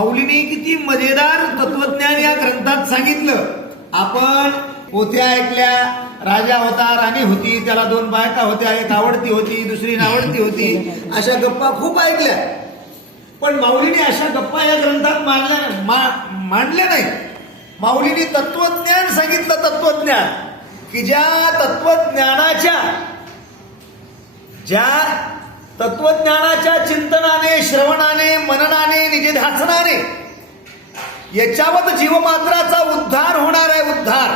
माऊलीने किती मजेदार तत्वज्ञान या ग्रंथात सांगितलं. आपण पोथ्या ऐकल्या. राजा होता, राणी होती, त्याला 2 बायका होत्या, एक आवडती होती, दुसरी नावडती होती, अशा गप्पा खूप ऐकल्या. पण माऊलीने अशा गप्पा या ग्रंथात मांडल्या नाही. माऊलीने तत्वज्ञान सांगितलं. तत्वज्ञान की ज्या तत्वज्ञानाच्या चिंतनाने, श्रवणाने, मननाने, निधिध्यासनाने याच्यावत जीवमात्राचा उद्धार होणार आहे. उद्धार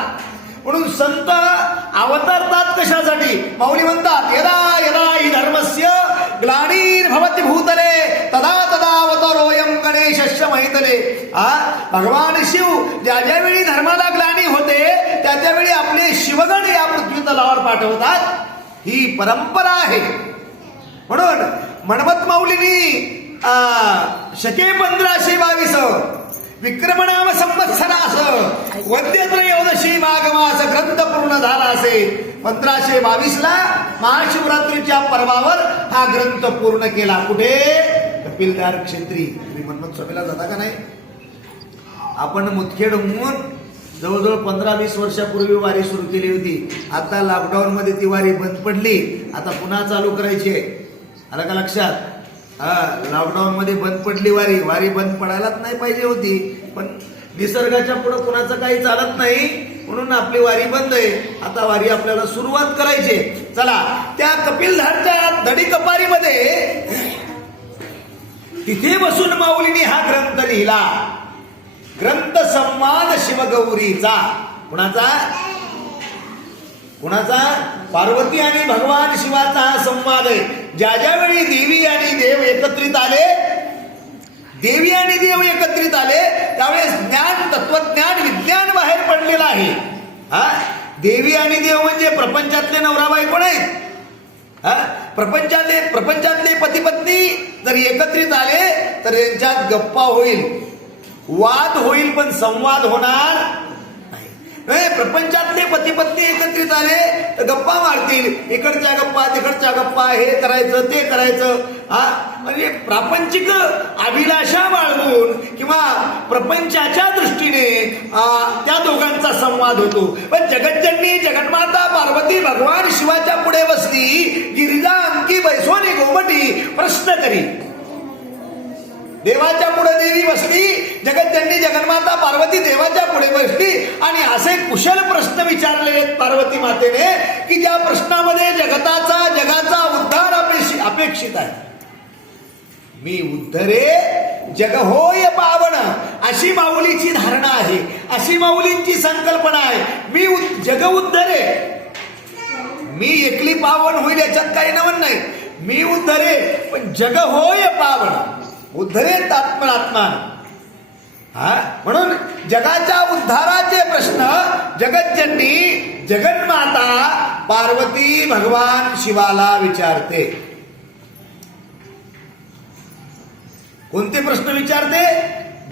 म्हणून संत अवतरतात कशासाठी? माऊली म्हणतात यदा यदा हि धर्मस्य ग्लानिर्भवति भूतले तदा तदा अवतरोऽयं गणेशस्य महितले. भगवान शिव ज्या ज्यावेळी धर्माला ग्लानी होते त्या त्यावेळी आपले शिवगण या पृथ्वी तलावर पाठवतात. ही परंपरा आहे. म्हणून मन्मथ माऊलींनी शके 1522 विक्रमनाम संवत्सरास वद्यत्रयोदशी माघमास ग्रंथ पूर्ण झाला असे. 1522 महाशिवरात्रीच्या पर्वावर हा ग्रंथ पूर्ण केला. कुठे? कपिलधार क्षेत्री. तुम्ही मन्मथ स्वामीला जाता का नाही? आपण मुदखेडहून जवळजवळ 15-20 वर्षापूर्वी वारी सुरू केली होती. आता लॉकडाऊन मध्ये ती वारी बंद पडली. आता पुन्हा चालू करायची आहे. आलं का लक्षात? लॉकडाऊन मध्ये बंद पडली वारी बंद पडायलाच नाही पाहिजे होती. पण निसर्गाच्या पुढे कुणाचं काही चालत नाही म्हणून आपली वारी बंद आहे. आता वारी आपल्याला सुरुवात करायची. चला, त्या कपिलधारच्या दडी कपारीमध्ये तिथे बसून माऊलीने हा ग्रंथ लिहिला. ग्रंथ संवाद शिवगौरीचा. कुणाचा? पार्वती आणि भगवान शिवाचा हा संवाद आहे. ज्या ज्यावेळी देवी आणि देव एकत्रित आले त्यावेळेस ज्ञान, तत्वज्ञान, विज्ञान बाहेर पडलेलं आहे. देवी आणि देव म्हणजे प्रपंचातले नवरा बायको नाहीत. प्रपंचातले पती पत्नी जर एकत्रित आले तर यांच्यात गप्पा होईल, वाद होईल, पण संवाद होणार नाही. प्रपंचातले पती पत्नी एकत्रित आले तर गप्पा मारतील. इकडच्या गप्पा, तिकडच्या गप्पा, हे करायचं, ते करायचं. म्हणजे प्रापंचिक अभिलाषा बाळगून किंवा प्रपंचाच्या दृष्टीने त्या दोघांचा संवाद होतो. पण जगज्जननी जगन्माता पार्वती भगवान शिवाच्या पुढे बसली. गिरिजा अंकी बैसोनी गोमटी प्रश्न करी. देवाच्या पुढे देवी बसली. जगज्जननी जगन्माता पार्वती देवाच्या पुढे बसली आणि असे कुशल प्रश्न विचारले पार्वती मातेने की ज्या प्रश्नामध्ये जगाचा उद्धार अपेक्षित आहे. मी उद्धरे जग होय पावन, अशी माऊलीची धारणा आहे, अशी माऊलींची संकल्पना आहे. मी जग उद्धरे, मी एकली पावन होईल याच्यात काही नवं नाही. मी उद्धरे, पण जग होय पावन. उद्धरेत आत्मनात्मान. म्हणून जगाच्या उद्धाराचे प्रश्न जगज्जननी जगन्माता पार्वती भगवान शिवाला विचारते. कोणते प्रश्न विचारते?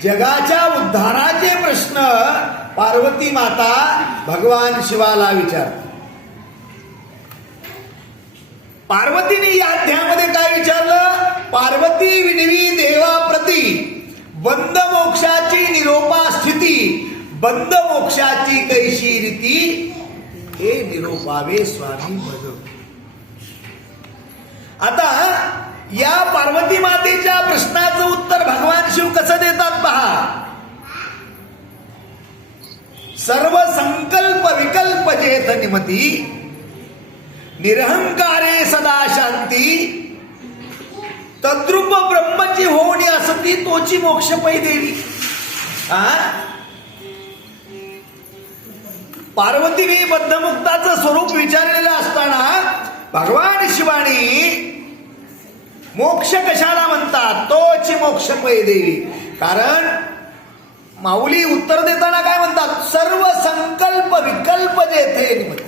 जगाच्या उद्धाराचे प्रश्न पार्वती माता भगवान शिवाला विचारते. पार्वतीने या अध्यायामध्ये काय विचारलं? पार्वती विनवी देवाप्रती बंद मोक्षाची निरोपा स्थिती, बंद मोक्षाची कैशी रीती, हे निरोपावे स्वामी मज. आता या पार्वती मातेच्या प्रश्नाचं उत्तर भगवान शिव कसं देतात पहा. सर्व संकल्प विकल्प जेथ निमती, निरहंकारे सदा शांती, तद्रूप ब्रह्मची होणी असती तोची मोक्ष पै देवी. पार्वतीने बद्धमुक्ताचं स्वरूप विचारलेलं असताना भगवान शिवानी मोक्ष कशाला म्हणतात? तोची मोक्ष पै देवी. कारण माऊली उत्तर देताना काय म्हणतात? सर्व संकल्प विकल्प जेथे निमती.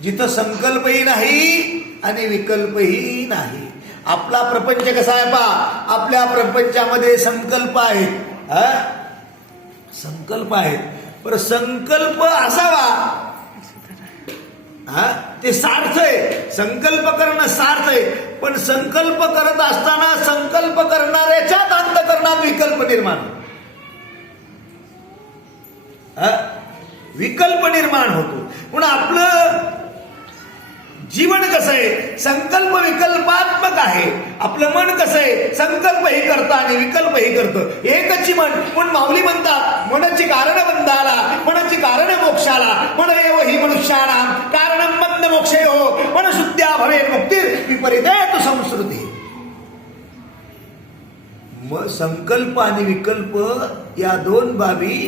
जिथं संकल्पही नाही आणि विकल्पही नाही. आपला प्रपंच कसा आहे पहा. आपल्या प्रपंचामध्ये संकल्प आहेत. संकल्प आहेत, पण संकल्प असावा ते सार्थ आहे. संकल्प करणं सार्थ आहे, पण संकल्प करत असताना संकल्प करणाऱ्याच्याच अंतःकरणात विकल्प निर्माण, विकल्प निर्माण होतो. पण आपलं जीवन कसं आहे, संकल्प विकल्पात्मक आहे. आपलं मन कसं आहे, संकल्पही करतं आणि विकल्पही करतं, एकची मन. पण माऊली म्हणतात, मनाची कारण बंधाला, मनाची कारण मोक्षाला, मन एव ही मनुष्याला कारणं बंध मोक्षे हो, मन शुद्ध्या भवे मुक्ती विपरीत संस्कृती. मग संकल्प आणि विकल्प या दोन बाबी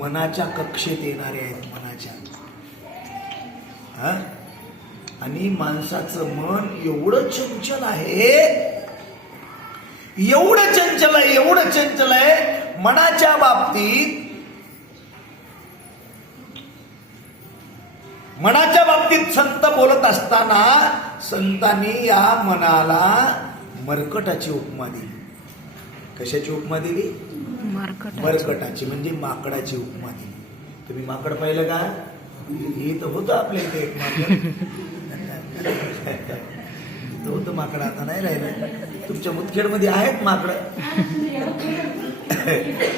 मनाच्या कक्षेत येणारे आहेत, मनाच्या. आणि माणसाचं मन एवढं चंचल आहे, एवढं चंचल आहे, एवढं चंचल आहे. मनाच्या बाबतीत, मनाच्या बाबतीत संत बोलत असताना संतांनी या मनाला मरकटाची उपमा दिली. कशाची उपमा दिली? मरकटाची, म्हणजे माकडाची उपमा दिली. तुम्ही माकड पाहिलं का? हे तर होतं आपल्या इथे एक माकड होतं माकड, आता नाही राहिलं. तुमच्या मुदखेडमध्ये आहेत माकड.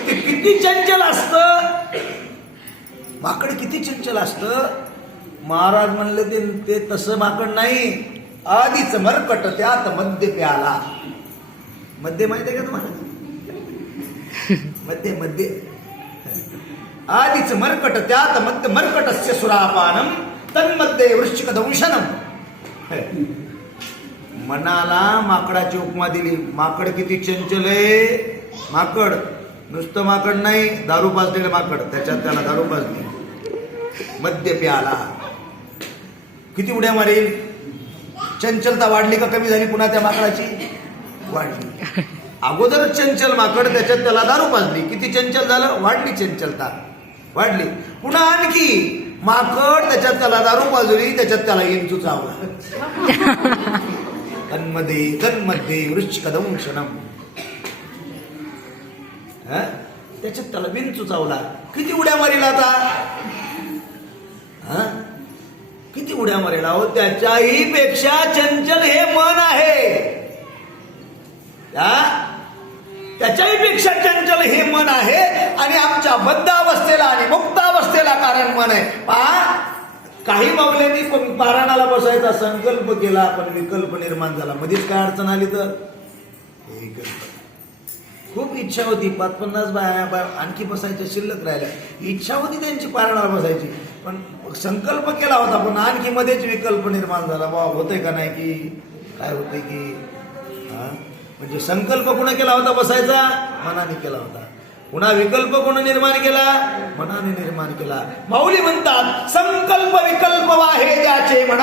ते किती चंचल असत माकड, किती चंचल असत. महाराज म्हणले ते तसं माकड नाही, आधीच मरकट त्यात मध्य प्याला. मध्य माहिती आहे का तुम्हाला? मध्य मध्य आधीच मरकट त्यात मध्य मरकटस्य सुरापानम तन्मध्ये वृश्चिक दंशनम. मनाला माकडाची उपमा दिली. माकड किती चंचल आहे. माकड नुसतं माकड नाही, दारू पाजलेलं माकड, त्याच्यात त्याला दारू पाजली, मद्य प्याला. किती उड्या मारेल. चंचलता वाढली का कमी झाली? पुन्हा त्या माकडाची वाढली. अगोदर चंचल माकड, त्याच्यात त्याला दारू पाजली, किती चंचल झालं? वाढली चंचलता, वाढली. पुन्हा आणखी माकड, त्याच्यात त्याला दारू पाजली, त्याच्यात त्याला इंचू चावला. तन्मध्ये वृश्चिक दंशनम. त्याच्यात त्याला विंचू चावला. किती उड्या मारेल आता? किती उड्या मारेल. अहो, त्याच्याही पेक्षा चंचल हे मन आहे. त्याच्याही पेक्षा चंचल हे मन आहे. आणि आमच्या बद्धावस्थेला आणि मुक्तावस्थेला कारण मन आहे. पहा, काही माऊल्यांनी पारायणाला बसायचा संकल्प केला, पण विकल्प निर्माण झाला. मध्येच काय अडचण आली तर खूप इच्छा होती, 5-50 बाया आणखी बसायच्या शिल्लक राहिल्या. इच्छा होती त्यांची पारायणाला बसायची, पण संकल्प केला होता, पण आणखी मध्येच विकल्प निर्माण झाला. बा होतंय का नाही, की काय होतंय की. म्हणजे संकल्प कोणा केला होता बसायचा? मनाने केला होता. पुन्हा विकल्प कोण निर्माण केला? मनाने निर्माण केला. माऊली म्हणतात, संकल्प विकल्प वाहे ज्याचे म्हण,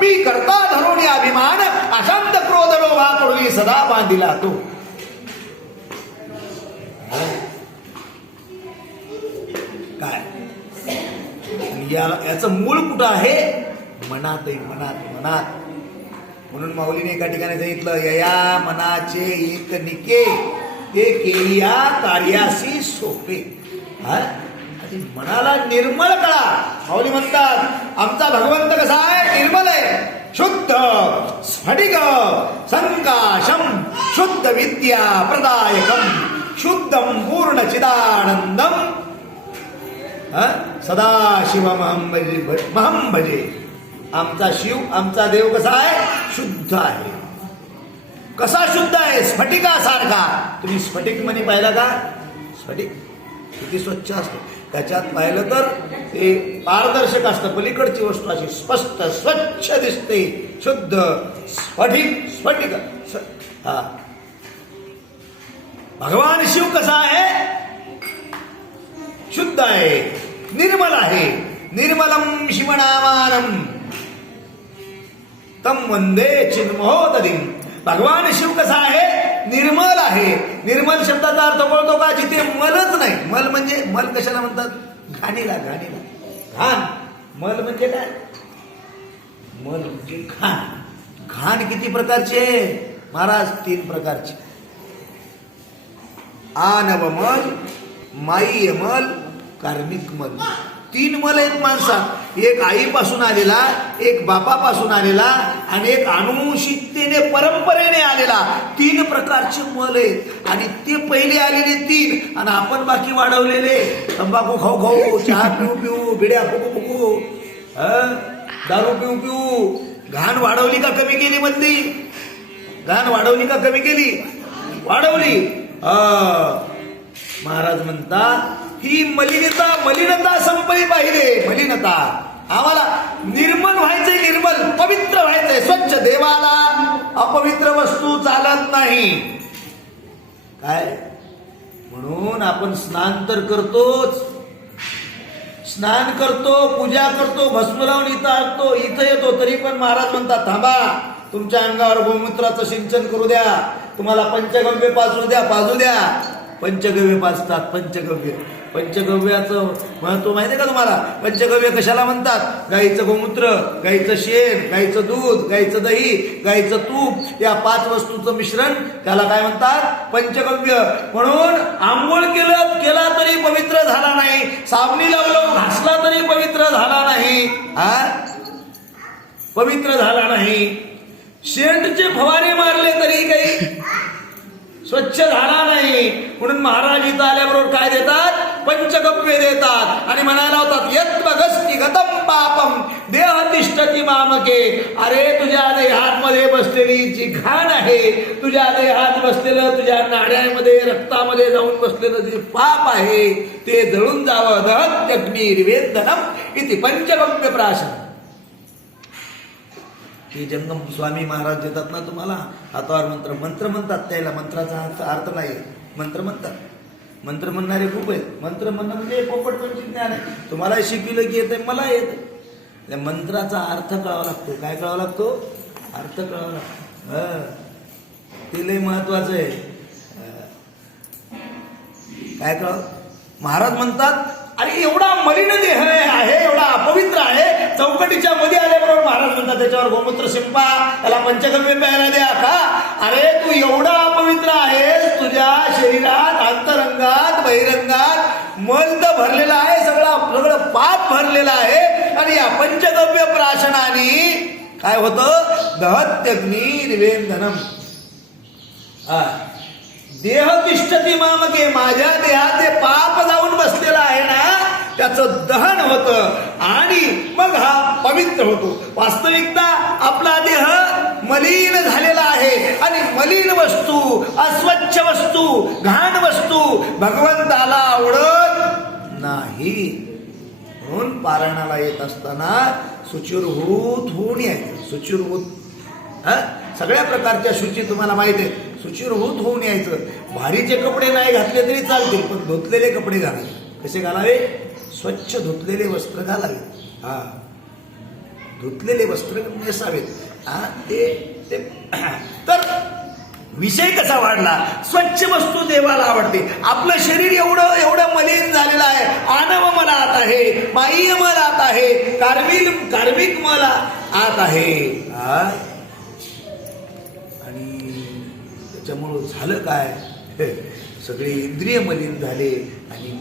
मी करता धरून अभिमान, अशांत क्रोध लोभा पडली सदा बांधिला तो. काय याचं मूळ कुठं आहे? मनात आहे, मनात, मनात. म्हणून माऊलीने एका ठिकाणी सांगितलं, यया मनाचे एक निके ते केलिया कार्यासी सोपे. मनाला निर्मळ करा. माऊली म्हणतात, आमचा भगवंत कसा आहे? निर्मल आहे, शुद्ध, स्फटिक, संकाशम, शुद्ध विद्या प्रदायकम, शुद्धम पूर्ण चिदानंदम, सदाशिवमहं भजे. आमचा शिव, आमचा देव कसा आहे? शुद्ध आहे. कसा शुद्ध आहे? स्फटिकासारखा. तुम्ही स्फटिक मणी पाहिला का? स्फटिक किती स्वच्छ असतं. त्याच्यात पाहिलं तर ते पारदर्शक असतं, पलीकडची वस्तू अशी स्पष्ट स्वच्छ दिसते. शुद्ध, स्फटिक, स्फटिक. भगवान शिव कसा आहे? शुद्ध आहे, निर्मल आहे. निर्मलम शिवनामानम तम वंदे चिन्महोदधिम. भगवान शिव कसा आहे? निर्मल आहे. निर्मल शब्दाचा अर्थ कळतो का? जिथे मलच नाही. मल म्हणजे, मल कशाला म्हणतात? घाणीला, घाणीला. घाण. मल म्हणजे काय? मल म्हणजे घाण. घाण किती प्रकारची आहे महाराज? 3 प्रकारची. आनव मल, माई मल, कार्मिक मल. तीन मल आहेत माणसात, एक आईपासून आलेला, एक बापापासून आलेला आणि एक अनुवंशिकतेने परंपरेने आलेला. तीन प्रकारचे मल आहेत आणि ते पहिले आलेले तीन आणि आपण बाकी वाढवलेले. तंबाखू खाऊ खाऊ, चहा पिऊ पिऊ, बिड्या फुकू फुकू, दारू पिऊ पिऊ. घाण वाढवली का कमी केली मधली? घाण वाढवली का कमी केली? वाढवली. महाराज म्हणतात ही मलिनता संपली पाहिजे. मलिनता आम्हाला निर्मल व्हायचंय, निर्मल पवित्र व्हायचंय, स्वच्छ. देवाला अपवित्र वस्तू चालत नाही. काय म्हणून आपण स्नान तर करतोच, स्नान करतो, पूजा करतो, भस्म लावून इथं आणतो, इथं येतो, तरी पण महाराज म्हणतात थांबा, तुमच्या अंगावर गोमूत्राचं सिंचन करू द्या, तुम्हाला पंचगव्य पाजू द्या, पाजू द्या. पंचगव्य पाजतात. पंचगव्याचं महत्व माहिती आहे का तुम्हाला? पंचगव्य कशाला म्हणतात? गाईचं गोमूत्र, गाईचं शेण, गाईचं दूध, गाईचं दही, गाईचं तूप, या 5 वस्तूचं मिश्रण, त्याला काय म्हणतात? पंचगव्य. म्हणून आंघोळ केला तरी पवित्र झाला नाही, साबणी लावलं घासला तरी पवित्र झाला नाही, पवित्र झाला नाही. शेंटचे फवारे मारले तरी काही स्वच्छ झाला नाही. म्हणून महाराज इथं आल्याबरोबर काय देतात? पंचगव्य देतात आणि म्हणायला होतात यत् भगस्ति गतम पापम देह तिष्ठती मामके. अरे तुझ्या देहामध्ये बसलेली जी घाण आहे, तुझ्या देहात बसलेलं, तुझ्या नाड्यांमध्ये रक्तामध्ये जाऊन बसलेलं जे पाप आहे ते जळून जावं. दहत्यग्निर्वेदनम इति पंचगव्य प्राशन. हे जंगम स्वामी महाराज देतात ना तुम्हाला हातावर मंत्र. मंत्र म्हणतात त्याला, मंत्राचा अर्थ नाही, मंत्र म्हणतात. मंत्र म्हणणारे खूप आहेत. मंत्र म्हणणं म्हणजे पोपट पंचित ज्ञान आहे. तुम्हाला शिकविलं की येतं, मला येतं. त्या मंत्राचा अर्थ कळावा लागतो. काय कळावा लागतो? अर्थ कळावा लागतो. ते लय महत्वाचं आहे. काय कळावं? महाराज म्हणतात अरे एवढा मलिन देह आहे, एवढा अपवित्र आहे, चौकटीच्या मध्ये आल्याबरोबर महाराज म्हणतात त्याच्यावर गोमूत्र शिंपा, त्याला पंचगव्य प्यायला द्या का? अरे तू एवढा अपवित्र आहेस, तुझ्या शरीरात अंतरंगात बहिरंगात मल तर भरलेला आहे, सगळं पाप भरलेलं आहे आणि या पंचगव्य प्राशनाने काय होतं? दहत्यग्निर्वेदनम. देह तिष्ठती मामके, माझ्या देहात जे पाप जाऊन बसलेला आहे ना त्याचं दहन होतं आणि मग हा पवित्र होतो. वास्तविकता आपला देह मलिन झालेला आहे आणि मलिन वस्तू, अस्वच्छ वस्तू, घाण वस्तू भगवंताला आवडत नाही. म्हणून पारायणाला येत असताना शुचिर्भूत होऊन यायचं. शुचिर्भूत, सगळ्या प्रकारच्या शुची तुम्हाला माहिती आहे. शुचिर्भूत होऊन यायचं. भारीचे कपडे नाही घातले तरी चालतील, पण धुतलेले कपडे घालावे. कसे घालावे? स्वच्छ धुतलेले वस्त्र घालावे. धुतलेले वस्त्र नेसावेत. ते तर विषय कसा वाढला? स्वच्छ वस्तू देवाला आवडते. आपलं शरीर एवढं मलिन झालेलं आहे. आनव मला आत आहे, बाह्य मला आत आहे, कार्मिक मला आत आहे. त्याच्यामुळं झालं काय? सगळे इंद्रिय मलिन झाले आणि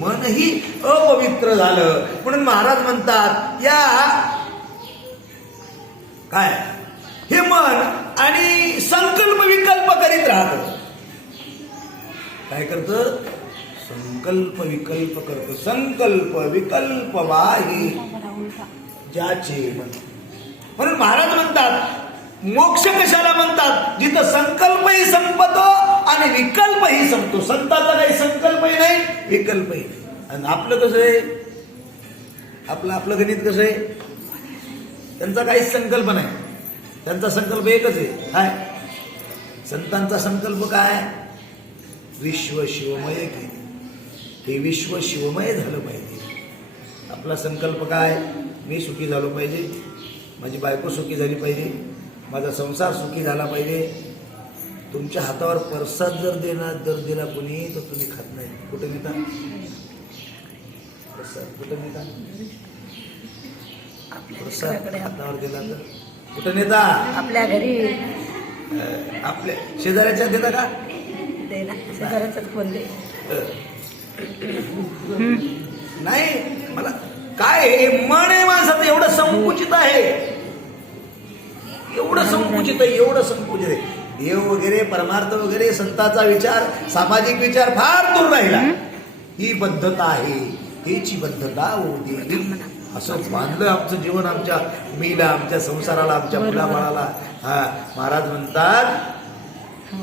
मनही अपवित्र झालं. म्हणून महाराज म्हणतात या काय हे मन आणि संकल्प विकल्प करीत राहत. काय करतं? संकल्प विकल्प करतो. संकल्प विकल्प वाही ज्याचे मन. म्हणून महाराज म्हणतात मोक्ष कशाला म्हणतात? जिथं संकल्पही संपतो आणि विकल्पही संपतो. संताचा काही संकल्पही नाही, विकल्पही. आणि आपलं कसं आहे? आपलं गणित कसं आहे? त्यांचा काहीच संकल्प नाही. त्यांचा संकल्प एकच आहे. काय? संतांचा संकल्प काय? विश्व शिवमय केले. हे विश्व शिवमय झालं पाहिजे. आपला संकल्प काय? मी सुखी झालो पाहिजे, माझी बायको सुखी झाली पाहिजे, माझा संसार सुखी झाला पाहिजे. तुमच्या हातावर प्रसाद जर दिला कोणी तर तुम्ही खात नाही. कुठे नेता? प्रसाद कुठे नेता? प्रसाद हातावर दिला तर कुठे नेता? आपल्या घरी. आपल्या शेजाऱ्याच्या देता का? शेजाऱ्याच कोण दे. नाही मला काय हे मन आहे माणसाचं एवढं संकुचित आहे, एवढं संकुचित आहे, एवढं संकुचित आहे. देव वगैरे परमार्थ वगैरे संतांचा विचार सामाजिक विचार फार दूर राहिला. ही बद्धता आहे, हेची बद्धता होती. असं बांधलं आमचं जीवन, आमच्या मीला, आमच्या संसाराला, आमच्या मुलाबाळाला. महाराज म्हणतात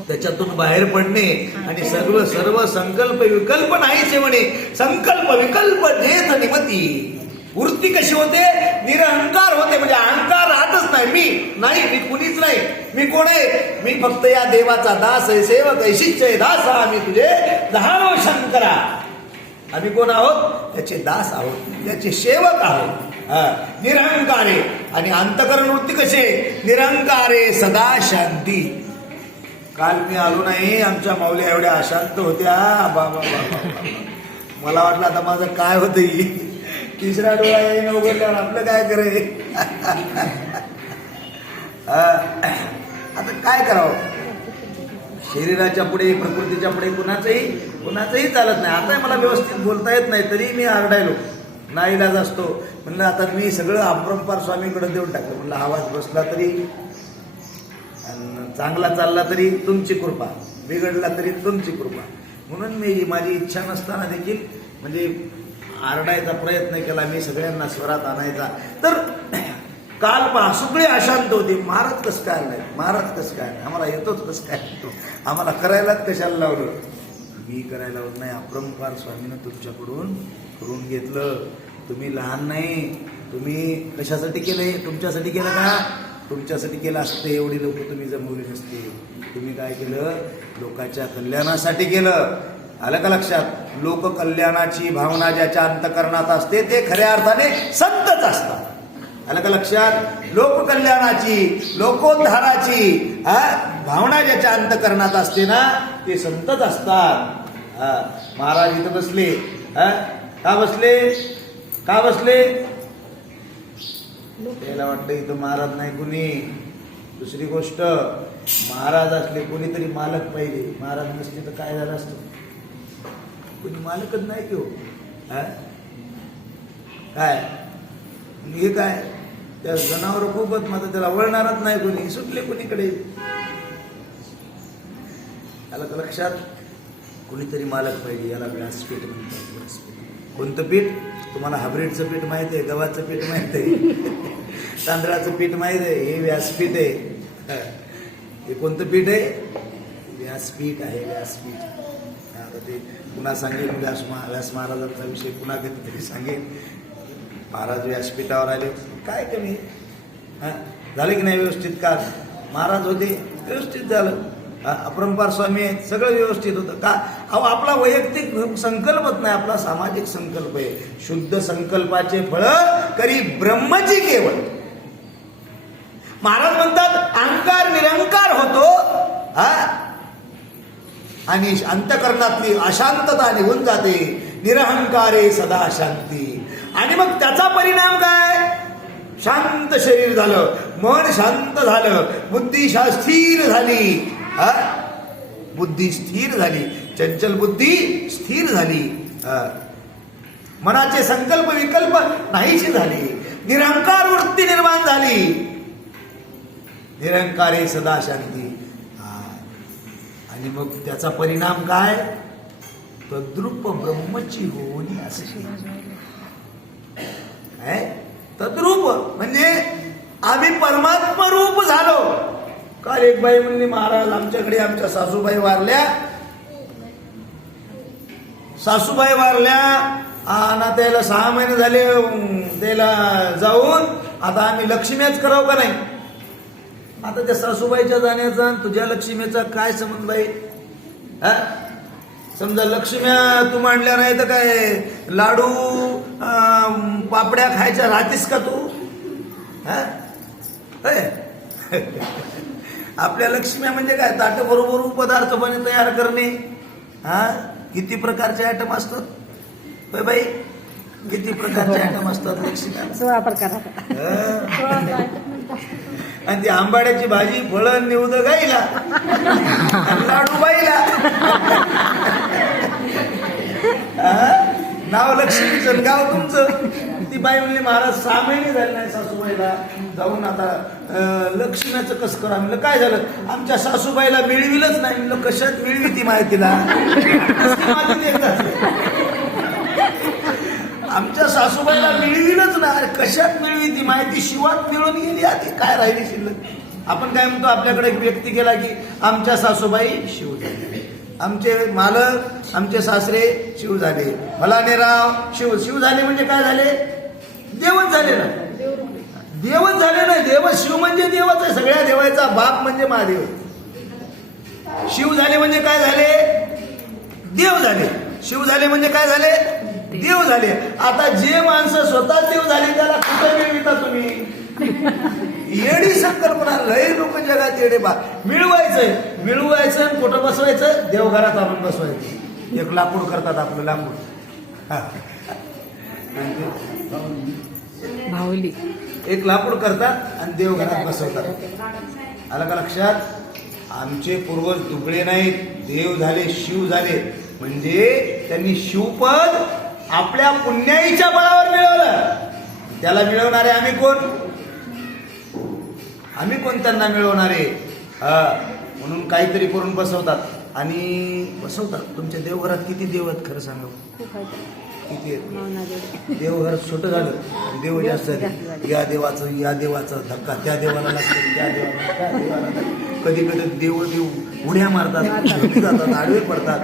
त्याच्यातून बाहेर पडणे आणि सर्व सर्व संकल्प विकल्प नाहीचे म्हणे. संकल्प विकल्प जेथ निमती. वृत्ती कशी होते? निरहंकार होते, म्हणजे अहंकार राहतच नाही. मी कुणीच नाही, मी कोण आहे? मी फक्त या देवाचा दास आहे, सेवक ऐशिच दास आम्ही तुझे जाणो शंकरा. आम्ही कोण आहोत? त्याचे दास आहोत, त्याचे सेवक आहोत. निरहंकारे. आणि अंतकरण वृत्ती कशी? निरहंकारे सदा शांती. काल मी आलो नाही, आमच्या माऊल्या एवढ्या अशांत होत्या. बाबा मला वाटलं आता माझं काय होतं, तिसरा डोळा येईन उघडल्यावर आपलं काय करे. आता काय करावं? शरीराच्या पुढे, प्रकृतीच्या पुढे कुणाचंही चालत नाही. आता मला व्यवस्थित बोलता येत नाही, तरी मी आरडायलो. नाईलाज असतो. म्हणलं आता मी सगळं अपरंपार स्वामीकडे देऊन टाकलं. म्हणलं आवाज बसला तरी, चांगला चालला तरी तुमची कृपा, बिघडला तरी तुमची कृपा. म्हणून मी माझी इच्छा नसताना देखील म्हणजे आरडायचा प्रयत्न केला. मी सगळ्यांना स्वरात आणायचा. तर काल पहा सगळे अशांत होते. महाराज कसं काय नाही, महाराज कसं काय नाही, आम्हाला येतोच कसं काय येतो, आम्हाला करायलाच कशाला लावलं. मी करायला लावलं नाही, अपरंपार स्वामीनं तुमच्याकडून करून घेतलं. तुम्ही लहान नाही. तुम्ही कशासाठी केलंय? तुमच्यासाठी केलं का? तुमच्यासाठी केलं असते एवढी लोक तुम्ही जमवली नसते. तुम्ही काय केलं? लोकांच्या कल्याणासाठी केलं. आलं का लक्षात? लोक कल्याणाची भावना ज्याच्या अंतकरणात असते ते खऱ्या अर्थाने संतच असतात. आलं का लक्षात? लोक कल्याणाची, लोकोद्धाराची भावना ज्याच्या अंतकरणात असते ना ते संतच असतात. महाराज इथं बसले. का बसले? का बसले? त्याला वाटतं इथं महाराज नाही कुणी. दुसरी गोष्ट, महाराज असले कोणीतरी मालक पाहिजे. महाराज नसते तर काय झालं असतं? कोणी मालकच नाही की हो. काय हे काय? त्या जनावर खूपच मात्र त्याला वळणारच नाही कोणी. सुटले कोणीकडे. याला लक्षात? कोणीतरी मालक पाहिजे. याला व्यासपीठ म्हणतात. व्यासपीठ. कोणतं पीठ? तुम्हाला हायब्रिडचं पीठ माहित आहे, गव्हाचं पीठ माहित आहे, तांदळाचं पीठ माहित आहे. हे व्यासपीठ आहे. हे कोणतं पीठ आहे? व्यासपीठ आहे. व्यासपीठ. आता ते पुन्हा सांगेल. व्यास महाराजांचा विषय पुन्हा कधीतरी सांगेल. महाराज व्यासपीठावर आले. काय कमी झालं की नाही व्यवस्थित? का महाराज होते व्यवस्थित झालं. अपरंपार स्वामी आहेत, सगळं व्यवस्थित होतं. का? अहो आपला वैयक्तिक संकल्पच नाही, आपला सामाजिक संकल्प आहे. शुद्ध संकल्पाचे फळ करी ब्रह्मची केवळ. महाराज म्हणतात अहंकार निरंकार होतो आणि अंतकरणातली अशांतता निघून जाते. निरहंकारे सदा शांती. आणि मग त्याचा परिणाम काय? शांत शरीर झालं, मन शांत झालं, बुद्धी स्थिर झाली. बुद्धी स्थिर झाली, चंचल बुद्धी स्थिर झाली. मनाचे संकल्प विकल्प नाहीशी झाली. निरहंकार वृत्ती निर्माण झाली. निरंकारे सदा शांती. आणि मग त्याचा परिणाम काय? तद्रूप ब्रह्मची होणी असे. तद्रूप म्हणजे आम्ही परमात्मा रूप झालो. काल एक बाई म्हणली महाराज आमच्याकडे आमच्या सासूबाई वारल्या. आणि त्याला 6 महिने झाले त्याला जाऊन. आता आम्ही लक्ष्मीच करावं का नाही? आता त्या सासूबाईच्या जाण्याचा तुझ्या लक्ष्मीचा काय संबंध बाई? समजा लक्ष्म्या तू मांडल्या नाही तर काय लाडू पापड्या खायच्या राहतीस का तू? आपल्या लक्ष्म्या म्हणजे काय? ताट बरोबर पदार्थ पण तयार करणे. किती प्रकारचे आयटम असतात होय बाई? किती प्रकारचे आयटम असतात लक्ष्म्या? 16 प्रकार. आणि ती आंबाड्याची भाजी, फळं निवद गाईला, लाडू बाईला. नाव महालक्ष्मीचं गाव तुमचं. ती बाई म्हणली महाराज 6 महिने झाले नाही सासूबाईला जाऊन, आता लक्ष्मीचं कसं करा. म्हणलं काय झालं. आमच्या सासूबाईला मिळविलंच नाही. म्हणलं कशात मिळवी ती माहितीला. आमच्या सासूबाईला मिळविलंच नाही. कशात मिळवी ती माहिती. शिवात मिळून गेली. आधी काय राहिली शिल्लक. आपण काय म्हणतो, आपल्याकडे एक व्यक्ती गेला की आमच्या सासूबाई शिव झाले, आमचे मालक आमचे सासरे शिव झाले, फलाने राव शिव. शिव झाले म्हणजे काय झाले. देवच झाले ना. देवच झाले ना. देव शिव म्हणजे देवच आहे. सगळ्या देवाचा बाप म्हणजे महादेव. शिव झाले म्हणजे काय झाले. देव झाले. शिव झाले म्हणजे काय झाले. देव झाले. आता जे माणसं स्वतः देव झाले त्याला कुठं मिळविता तुम्ही. येडी संकल्पना. लय लोक जगात येडे बा. मिळवायचं कुठं बसवायचं. देवघरात आणून बसवायचं. एक लाकूड करतात आपलं लाकूड. भावली एक लाकूड करतात आणि देवघरात बसवतात. आलं का लक्षात. आमचे पूर्वज दुबळे नाहीत. देव झाले, शिव झाले. म्हणजे त्यांनी शिवपद आपल्या पुण्याईच्या बळावर मिळवलं. त्याला मिळवणारे आम्ही कोण. आम्ही कोण त्यांना मिळवणारे. म्हणून काहीतरी करून बसवतात आणि बसवतात. तुमच्या देवघरात किती देव आहेत खरं सांगा. किती आहेत. देवघर छोटं झालं, देव जास्त झाले. या देवाचं धक्का त्या देवाला लागतो, त्या देवाला. कधी कधी देव उड्या मारतात, जातात, आडवे पडतात.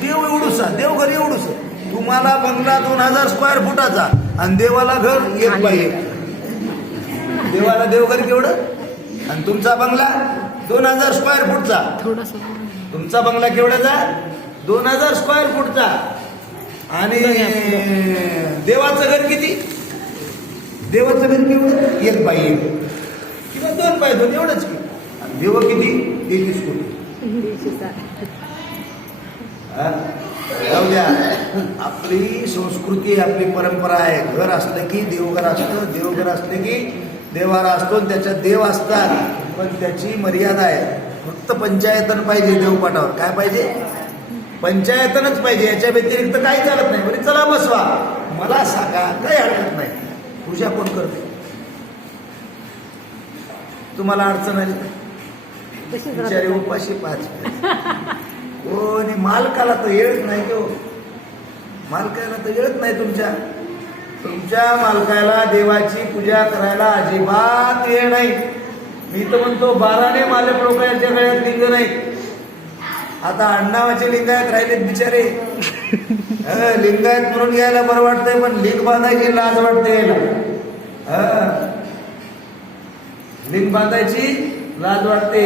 देव एवढूसा, देवघर एवढूस. तुम्हाला बंगला 2000 स्क्वेअर फुटाचा आणि देवाला घर 1 बाय 1. देवाला देवघर केवढं आणि तुमचा बंगला 2000 स्क्वेअर फूटचा. तुमचा बंगला केवढ्याचा 2000 स्क्वेअर फूटचा. आणि देवाचं घर किती. देवाचं घर केवढं 1 बाय 1 किंवा 2 बाय 2 एवढंच की. देव किती 33 कोटी. जाऊ द्या. आपली संस्कृती आपली परंपरा आहे. घर असलं की देवघर असतं, देवघर असलं की देवारा असतो, त्याच्यात देव असतात. पण त्याची मर्यादा आहे. फक्त पंचायतन पाहिजे देवपाठावर. काय पाहिजे. पंचायतनच पाहिजे. याच्या व्यतिरिक्त काही चालत नाही. बरी चला बसवा, मला सांगा, काही हरकत नाही. पूजा कोण करते. तुम्हाला अडचण आली बिचारी उपाशी 5 कोणी. मालकाला तर येत नाही तो. मालकाला तर येत नाही. तुमच्या मालकाला देवाची पूजा करायला अजिबात वेळ नाही. मी तर म्हणतो 12ने मालक लोक यांच्या गळ्यात लिंग नाही. आता अण्णावाचे लिंगायत राहिलेत बिचारे. लिंगायत म्हणून घ्यायला बरं वाटतंय, पण लिंग बांधायची लाज वाटते. लिंग बांधायची लाज वाटते.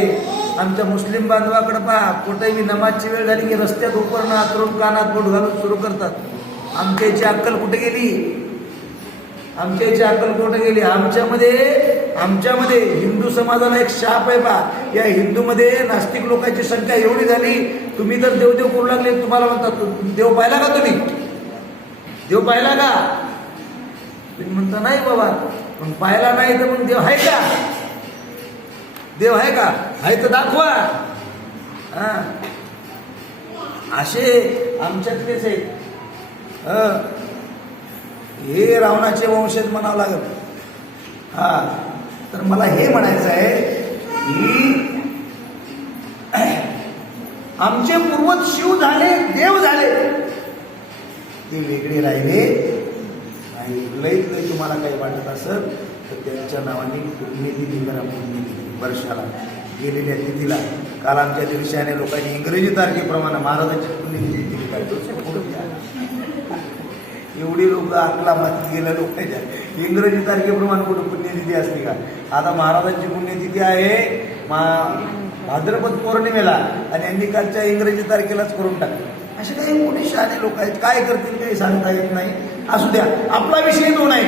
आमच्या मुस्लिम बांधवाकडे पहा, कुठेही नमाजची वेळ झाली की रस्त्यात उपरणं आतरून कानात बोट घालून सुरू करतात. आमच्या याची अक्कल कुठे गेली. आमच्या याची अक्कल कुठे गेली. आमच्यामध्ये हिंदू समाजाला एक शाप आहे पहा. या हिंदूमध्ये नास्तिक लोकांची संख्या एवढी झाली. तुम्ही जर देवदेव करू लागले, तुम्हाला म्हणतात देव पाहिला का तुम्ही. देव पाहिला का. तुम्ही म्हणता नाही बाबा. पण पाहिला नाही तर मग देव आहे का. देव आहे का. आहे तर दाखवा. असे आमच्यातलेच आहेत. हे रावणाचे वंशज म्हणावं लागेल. तर मला हे म्हणायचं आहे की आमचे पूर्वज शिव झाले, देव झाले, ते वेगळे राहिले. आणि लईत लई तुम्हाला काही वाटत असेल तर त्यांच्या नावाने पुण्यतिथी करा. पुण्यतिथी वर्षाला गेलेल्या तिथीला. काल आमच्या देशाने लोकांनी इंग्रजी तारखेप्रमाणे महाराजांची पुण्यतिथी काढतो. एवढी लोक आपला मत गेल्या लोकांच्या इंग्रजी तारखेप्रमाणे कुठं पुण्यतिथी असते का. आता महाराजांची पुण्यतिथी आहे भाद्रपद पौर्णिमेला आणि यांनी कालच्या इंग्रजी तारखेलाच करून टाकलं. असे काही मोठे शहाणे लोक आहेत. काय करतील काही सांगता येत नाही. असू द्या. आपला विषय तो नाही.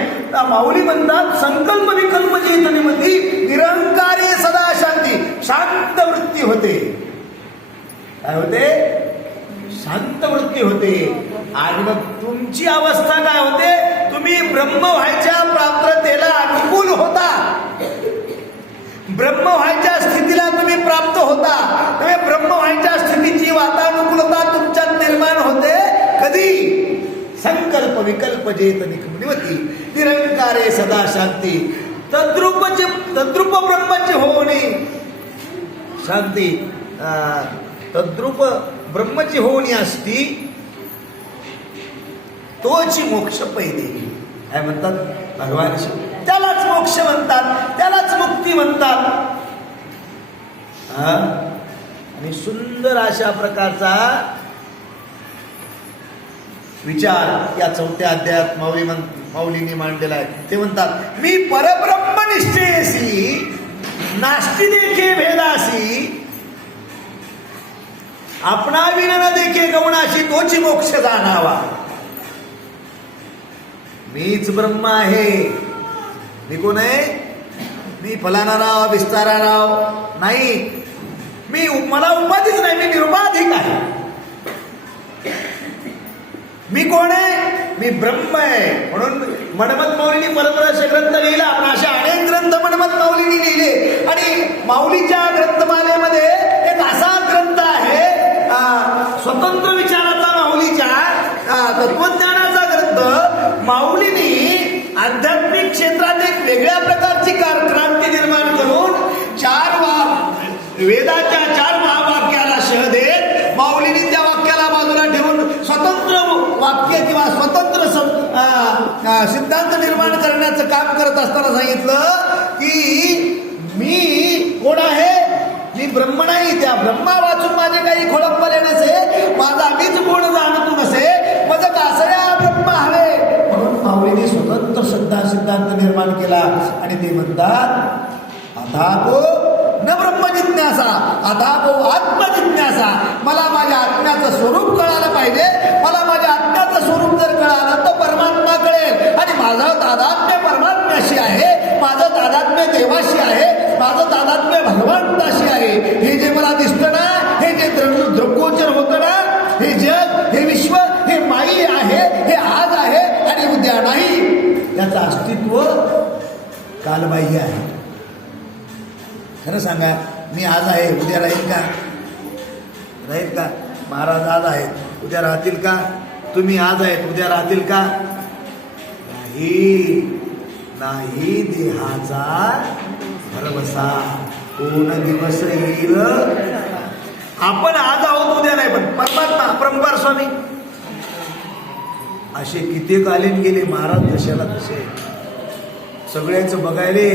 माऊली म्हणतात संकल्प विकल्प चेतनेमध्ये निरंकारी सदा शांती. शांत वृत्ती होते. काय होते. शांत वृत्ती होते. आणि मग तुमची अवस्था काय होते. तुम्ही ब्रह्म व्हायच्या प्राप्ततेला अनुकूल होता. ब्रह्म व्हायच्या स्थितीला तुम्ही प्राप्त होता. तुम्ही ब्रह्म व्हायच्या स्थितीची वातानुकूलता तुमच्यात निर्माण होते. कधी. संकल्प विकल्प जेत निवती निरंकारे सदा शांती तद्रूप ब्रह्मची होणी शांती तद्रूप ब्रह्मची होणी असती तोची मोक्ष पैदे काय म्हणतात भगवान शिव. त्यालाच मोक्ष म्हणतात, त्यालाच मुक्ती म्हणतात. आणि सुंदर अशा प्रकारचा विचार या 4थ्या अध्यायात माऊलींनी मांडलेला आहे. ते म्हणतात मी परब्रह्म निश्चयसी नास्ति देखे भेदासी आपणा विन न देखे गौणाशी तोची मोक्ष जाणावा. मीच ब्रह्म आहे. मी कोण आहे? मी फलाना राव विस्तारा राव नाही. मला उपाधीच नाही. मी निरुपाधिक आहे. मी कोण आहे? मी ब्रह्म आहे. म्हणून मनमत माऊलींनी परमरहस्य ग्रंथ लिहिला. आपण असे अनेक ग्रंथ मनमत माऊलींनी लिहिले. आणि माऊलीच्या ग्रंथमालेमध्ये एक असा ग्रंथ आहे स्वतंत्र विचाराचा माऊलीच्या तत्वज्ञानाचा ग्रंथ. माऊलींनी आध्यात्मिक क्षेत्रात एक वेगळ्या प्रकारची क्रांती निर्माण करून वेदाच्या 4 महावाक्याला शह देत माऊलींनी त्या वाक्याला बाजूला ठेवून स्वतंत्र वाक्य किंवा स्वतंत्र सिद्धांत निर्माण करण्याचं काम करत असताना सांगितलं की मी कोण आहे? मी ब्रह्म नाही. त्या ब्रह्मा वाचून माझे काही खोळंबले नसे. माझा मीच कोण जाणतो नसे. मज कासया ब्रह्म हवे. म्हणून माऊलीने स्वतंत्र सिद्धांत निर्माण केला. आणि ते म्हणतात अथापो न ब्रह्म जिज्ञासा अथापो आत्मजिज्ञासा. मला माझ्या आत्म्याचं स्वरूप कळालं पाहिजे. मला माझ्या आत्म्याचं स्वरूप जर कळालं तर परमात्मा कळेल. आणि माझं तादात्म्य परमात्म्याशी आहे. माझं तादात्म्य देवाशी आहे. माझं तादात्म्य भगवंताशी आहे. हे जे मला दिसतं ना, हे जे दृग्गोचर होतं ना, हे जग, हे विश्व, हे माई आहे. हे आज आहे आणि उद्या नाही. त्याचं अस्तित्व कालबाह्य आहे. खरं सांगा, मी आज आहे उद्या राहील का? राहील का? महाराज आज आहेत उद्या राहतील का? तुम्ही आज आहेत उद्या राहतील का? नाही. नाही. देहाचा भरवसा कोण दिवस येईल. आपण आज आहोत उद्या नाही. पण परमात्मा परंपार स्वामी असे कित्येक आलेन गेले. महाराज जशाला तसे सगळ्यांचं बघायले.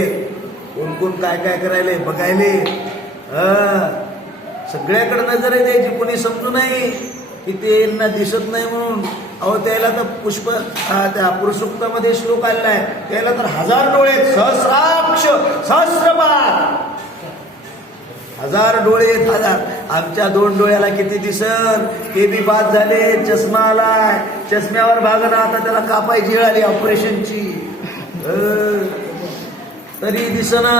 कोण कोण काय काय करायले बघायले. सगळ्याकडे नजर द्यायची. कोणी समजू नाही की ते यांना दिसत नाही म्हणून. अहो त्याला तर पुष्प त्या पुरुषोक्तामध्ये श्लोक आलेला आहे. त्याला तर 1000 डोळे, सहस्राक्ष, सहस्रपाद, 1000 डोळे, 1000. आमच्या 2 डोळ्याला किती दिसत? ते बी बाद झाले. चष्मा आलाय. चष्म्यावर भागणं आता त्याला कापायची वेळ आली ऑपरेशनची. तरी दिसना.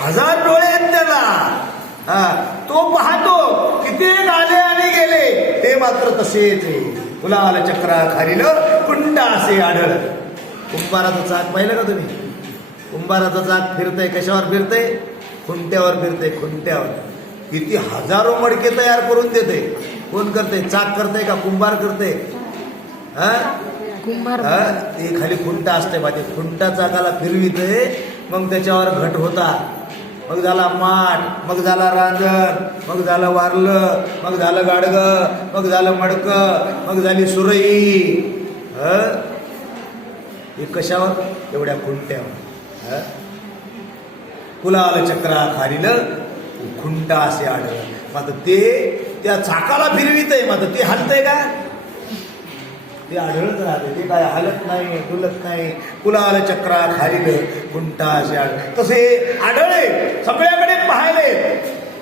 1000 डोळे आहेत त्याला. तो पाहतो किती आले आणि गेले. ते मात्र तसेच आहे. फुलाल चक्रा खारील कुंडा असे आढळ. कुंभाराचं चाक पाहिलं का तुम्ही? कुंभाराचं चाक फिरतंय. कशावर फिरतंय? खुंट्यावर फिरतंय. खुंट्यावर. किती हजारो मडके तयार करून देते. कोण करते? चाक करते का कुंभार करते? कुंभार. ते खाली खुंटा असते बा. ते खुंटा चाकाला फिरविते. मग त्याच्यावर घट होता. मग झाला माठ, मग झाला रांजण, मग झालं वारलं, मग झालं गाडगं, मग झालं मडकं, मग झाली सुरई. हे कशावर? एवढ्या खुंट्यावर. कुलाल चक्रा खारील खुंटा असे आढळ. मात्र ते त्या चाकाला फिरवित आहे. मात्र ते हलतंय का? ते आढळत राहते. ते काय हलत नाही, डुलत नाही. कुलाल चक्रा खारील खुंटा असे आढळ. तसे आढळे सगळ्याकडे पाहिले.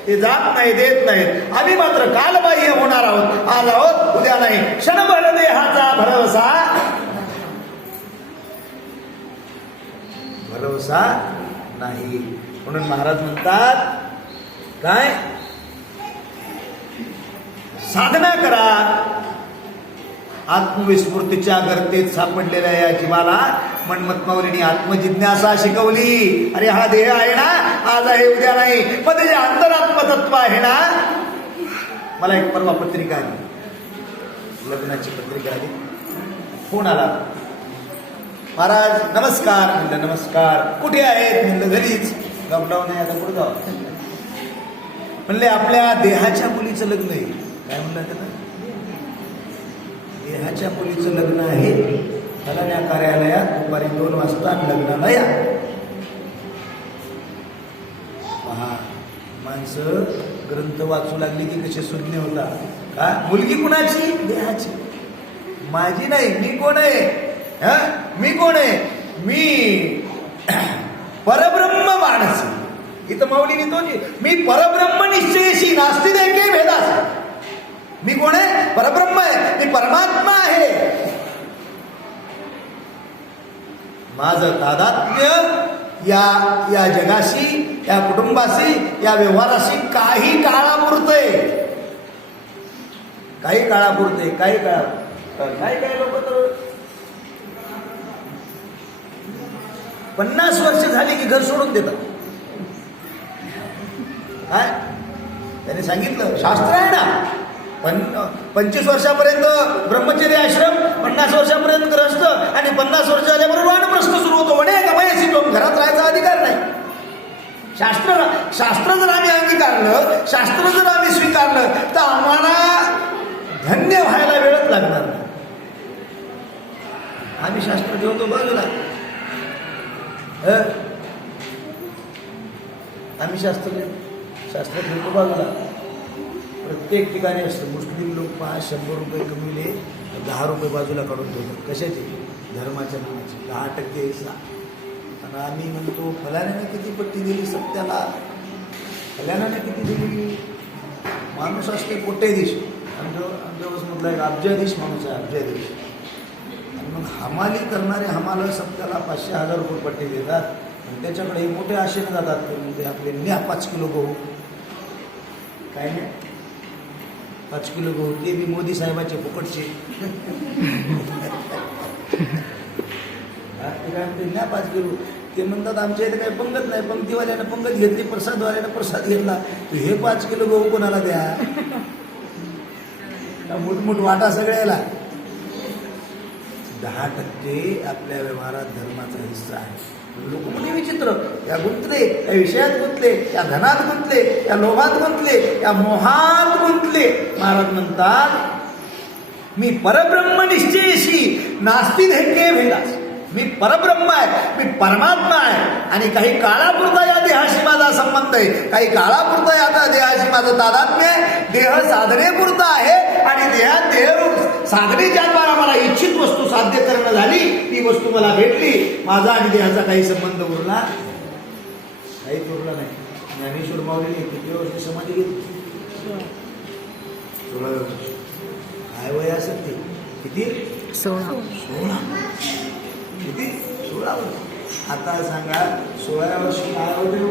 ते जात नाही, देत नाहीत. आम्ही मात्र कालबाह्य होणार आहोत. आज आहोत उद्या नाही. क्षणभर देहाचा भरवसा नाही. म्हणून महाराज म्हणतात काय? साधना करा. आत्मविस्मृतीच्या गर्तेत सापडलेल्या या जीवाला मनमत माऊलींनी आत्मजिज्ञासा शिकवली. अरे हा देह आहे ना, आज आहे उद्या नाही. पण जे अंतरात्मतत्व आहे ना. मला एक परवा पत्रिका आली, लग्नाची पत्रिका आली. फोन आला. महाराज नमस्कार. म्हणलं नमस्कार. कुठे आहेत? म्हणलं घरीच. लॉकडाऊन आहे, आता कुठं जाऊ? म्हणले आपल्या देहाच्या मुलीचं लग्न आहे. काय म्हणलं त्याला? देहाच्या मुलीचं लग्न आहे. त्याला या कार्यालयात दुपारी 2 वाजता लग्नाला या. पहा, माणसं ग्रंथ वाचू लागली की कसे सुज्ञ होता. का मुलगी कुणाची? देहाची. माझी नाही. मी कोण आहे? मी कोण आहे? मी परब्रह्म माणस. इथं माऊलीने तो मी परब्रह्म निश्चयशी नास्ति देखे भेदास. मी कोण आहे? परब्रह्म आहे. मी परमात्मा आहे. माझं तादात्म्य या जगाशी, या कुटुंबाशी, या व्यवहाराशी काही काळापुरतंय. काही काळापुरते. काही लोक तर 50 वर्ष झाली की घर सोडून देतात. काय त्याने सांगितलं? शास्त्र आहे ना. 25 वर्षापर्यंत ब्रह्मचर्य आश्रम, 50 वर्षापर्यंत ग्रस्त आणि 50 वर्ष झाल्याबरोबर वानप्रस्थ सुरू होतो. म्हणे गमयसी तो घरात राहायचा अधिकार नाही. शास्त्र जर आम्ही अंगीकारलं, शास्त्र जर आम्ही स्वीकारलं तर आम्हाला धन्य व्हायला वेळच लागणार नाही. आम्ही शास्त्र ठेवतो बाजूला. आम्ही शास्त्र ठेवतो बाजूला. प्रत्येक ठिकाणी असतं. मुस्लिम लोक 100 रुपये कमविले 10 रुपये बाजूला काढून ठेवतात. कशाचे? धर्माच्या नावाचे 10% हिस्सा. आणि आम्ही म्हणतो फलाण्याने किती पट्टी दिली सत्याला, फलाण्याने किती दिली. माणूस असते कोट्याधीश. आमच्यापासून एक अब्जाधीश माणूस आहे. अब्जाधीश. आणि मग हमाली करणारे हमाला सत्याला 500-1000 रुपये पट्टी देतात. आणि त्याच्याकडे मोठे आशेने जातात. म्हणजे आपले न्या 5 किलो गहू. काय नाही 5 किलो गहू, ते बी मोदी साहेबाचे फुकटचे. ते काय म्हणते न्या 5 किलो. ते म्हणतात आमच्या इथे काही पंगत नाही. पंक्तीवाल्यानं पंगत घेतली, प्रसादवाल्यानं प्रसाद घेतला. तू हे 5 किलो गहू कोणाला द्या? मोठमोठ वाटा सगळ्याला. 10% आपल्या व्यवहारात धर्माचा हिस्सा आहे. लोक कुठे विचित्र. या गुंतले, या विषयात गुंतले, या धनात गुंतले, या लोभात गुंतले, या मोहात गुंतले. महाराज म्हणतात मी परब्रह्म निश्चयशी नास्ति देखे भेदास. मी परब्रह्म आहे. मी परमात्मा आहे. आणि काही काळापुरता या देहाशी माझा संबंध आहे. काही काळापुरता या देहाशी माझं तादात्म्य आहे. देह साधनेपुरता आहे. आणि देह साधनेच्या द्वारा मला इच्छित वस्तू साध्य करणं झाली. ती वस्तू मला भेटली. माझा आणि देहाचा काही संबंध उरला काहीच उरला नाही. ज्ञानेश्वर माऊलीने किती वर्ष समाधी घेतली? 16 वर्ष. काय वय असेल ते? किती? 16. किती? 16 वर्ष. आता सांगा 16 वर्ष काय होते हो?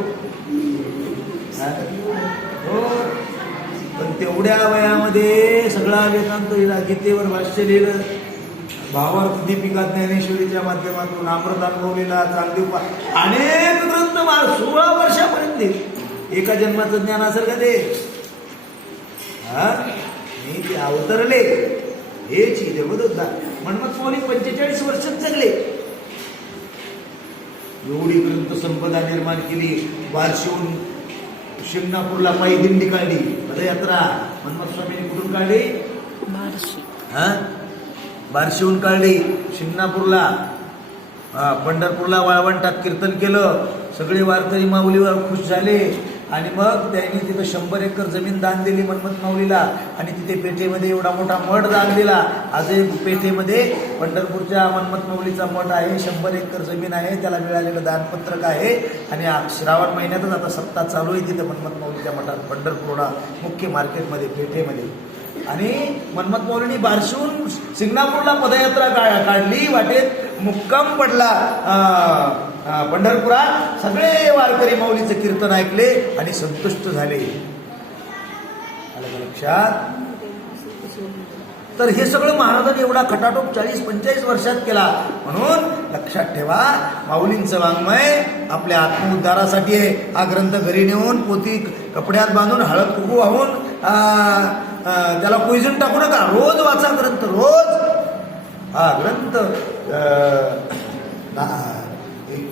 पण तेवढ्या वयामध्ये सगळा वेदांत लिहिला. गीतेवर भाष्य लिहिलं. भावार्थ दीपिका ज्ञानेश्वरीच्या माध्यमातून अमृत अनुभव लिहिला. चांगदेव अनेक ग्रंथ 16 वर्षापर्यंत लिहिले. एका जन्माचं ज्ञान असेल का ते? मी ते अवतरले हेच जगदोद्धार. म्हणून कोणी 45 वर्षात जगले. एवढी ग्रंथ संपदा निर्माण केली. बारशिवून शिंगणापूरला पायी दिंडी काढली. पदयात्रा मनमथ स्वामींनी कुठून काढली? बारशिवून काढली. शिंगणापूरला, पंढरपूरला, वाळवंटात कीर्तन केलं. सगळे वारकरी माऊलीवर खुश झाले. आणि मग त्यांनी तिथं 100 एकर जमीन दान दिली मनमथ माऊलीला. आणि तिथे पेठेमध्ये एवढा मोठा मठ दान दिला. आजही पेठेमध्ये पंढरपूरच्या मनमथ माऊलीचा मठ आहे. 100 एकर जमीन आहे. त्याला मिळालेलं दानपत्रक आहे. आणि श्रावण महिन्यातच आता सप्ताह चालू आहे तिथे मनमथ माऊलीच्या मठात पंढरपूरला मुख्य मार्केटमध्ये पेठेमध्ये. आणि मनमथ माऊलींनी बारशिवून सिंगणापूरला पदयात्रा काढली. वाटेत मुक्काम पडला पंढरपुरात. सगळे वारकरी माऊलीचं कीर्तन ऐकले आणि संतुष्ट झाले. आलं लक्षात? तर हे सगळं महाराजांनी एवढा खटाटोप 40-45 वर्षात केला. म्हणून लक्षात ठेवा, माऊलींचं वाङ्मय आपल्या आत्मउद्धारासाठी आहे. हा ग्रंथ घरी नेऊन पोथी कपड्यात बांधून हळद कुंकू वाहून त्याला पोइझन टाकू नका. रोज वाचा ग्रंथ. रोज हा ग्रंथ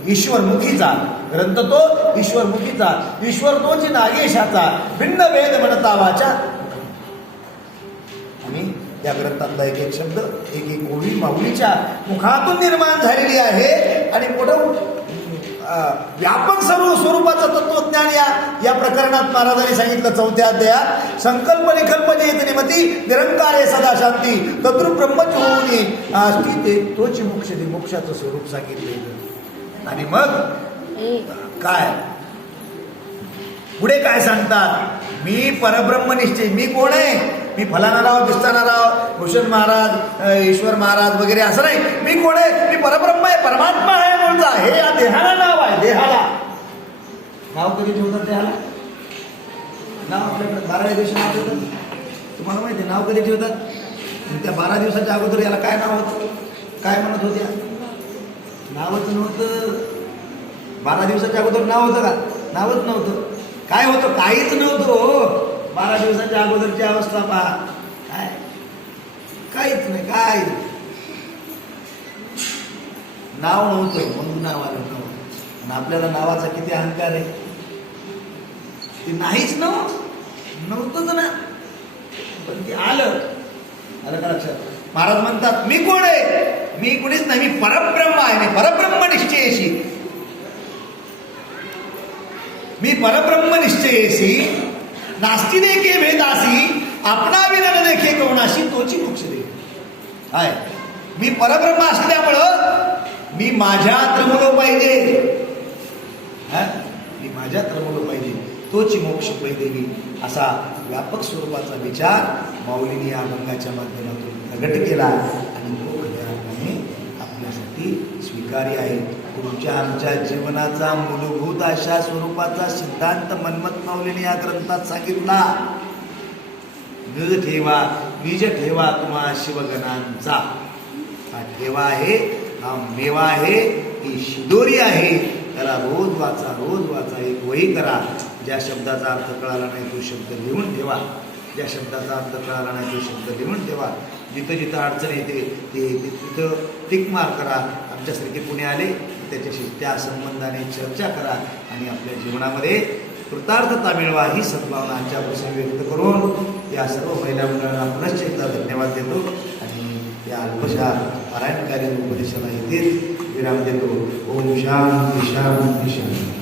ईश्वरमुखीचा ग्रंथ तो ईश्वरमुखीचा, ईश्वर तोची नागेशाचा, भिन्न वेद म्हणता वाचा. आणि या ग्रंथातला एक एक शब्द, एक एक ओळी माऊलीच्या मुखातून निर्माण झालेली आहे. आणि मोठं व्यापक सर्व स्वरूपाचं तत्वज्ञान या प्रकरणात महाराजांनी सांगितलं. 4थ्या अध्यायात संकल्प निकल्प जे निमती निरंकार आहे सदा शांती तद्रूप ब्रह्मच होऊनी असती ते तोच मोक्ष, ते मोक्षाचं स्वरूप सांगितलेलं. आणि मग काय पुढे काय सांगतात, मी परब्रह्म निश्चय. मी कोण आहे? मी फलाना राव, दिसताना राव, भूषण महाराज, ईश्वर महाराज वगैरे असं नाही. मी कोण आहे? मी परब्रह्म आहे, परमात्मा आहे बोलता. हे या देहाला नाव आहे. देहाला नाव कधी ठेवतात? देहाला नाव आपल्याकडे 12व्या दिवशी नाव ठेवतात. तुम्हाला माहिती आहे नाव कधी ठेवतात? त्या 12 दिवसाच्या अगोदर याला काय नाव होतं? काय म्हणत होत्या? नावच नव्हतं. 12 दिवसाच्या अगोदर नाव होतं का? नावच नव्हतं. काय होतं? काहीच नव्हतं. 12 दिवसाच्या अगोदरची अवस्था पहा. काय? काहीच नाही. काय नाव नव्हतं म्हणून नाव आलं नव्हतं. आणि आपल्याला नावाचा किती अहंकार आहे. ते नाहीच नव्हतंच ना, पण ते आलं का लक्षात? महाराज म्हणतात मी कोण आहे? मी कोणीच नाही, मी परब्रह्म आहे. मी परब्रह्म निश्चयेशी, मी परब्रह्म निश्चयेशी नास्ती देखे भेदासी आपणा विना न देखे कोणाशी तोची मोक्ष दे. आहे मी परब्रह्म असल्यामुळं मी माझ्यात रमलो पाहिजे. मी माझ्यात रमलो पाहिजे, तोची मोक्ष देवी. असा व्यापक स्वरूपाचा विचार माऊलीने या अभंगाच्या माध्यमातून प्रगट केला. आणि तो खऱ्या आपल्यासाठी स्वीकार्य आहे. तुमच्या आमच्या जीवनाचा मूलभूत अशा स्वरूपाचा सिद्धांत मन्मथ माऊलीने या ग्रंथात सांगितला. निज ठेवा तुम्हा शिवगणांचा. हा ठेवा आहे, हा मेवा आहे, ही शिदोरी आहे. त्याला रोज वाचा, एक वही करा. ज्या शब्दाचा अर्थ कळाला नाही तो शब्द लिहून ठेवा. ज्या शब्दाचा अर्थ कळाला नाही तो शब्द लिहून ठेवा. जिथं जिथं अडचण येते ते तिथं टिक मार करा. आमच्यासारखे पुणे आले त्याच्याशी त्या संबंधाने चर्चा करा आणि आपल्या जीवनामध्ये कृतार्थता मिळवा ही सद्भावना आजच्या प्रसंगी व्यक्त करून या सर्व महिला मंडळांना पुनश्च एकदा धन्यवाद देतो. आणि या अल्पशा पारायणकारी उपदेशाला येथे विराम देतो. ओम शांती शांती शांती.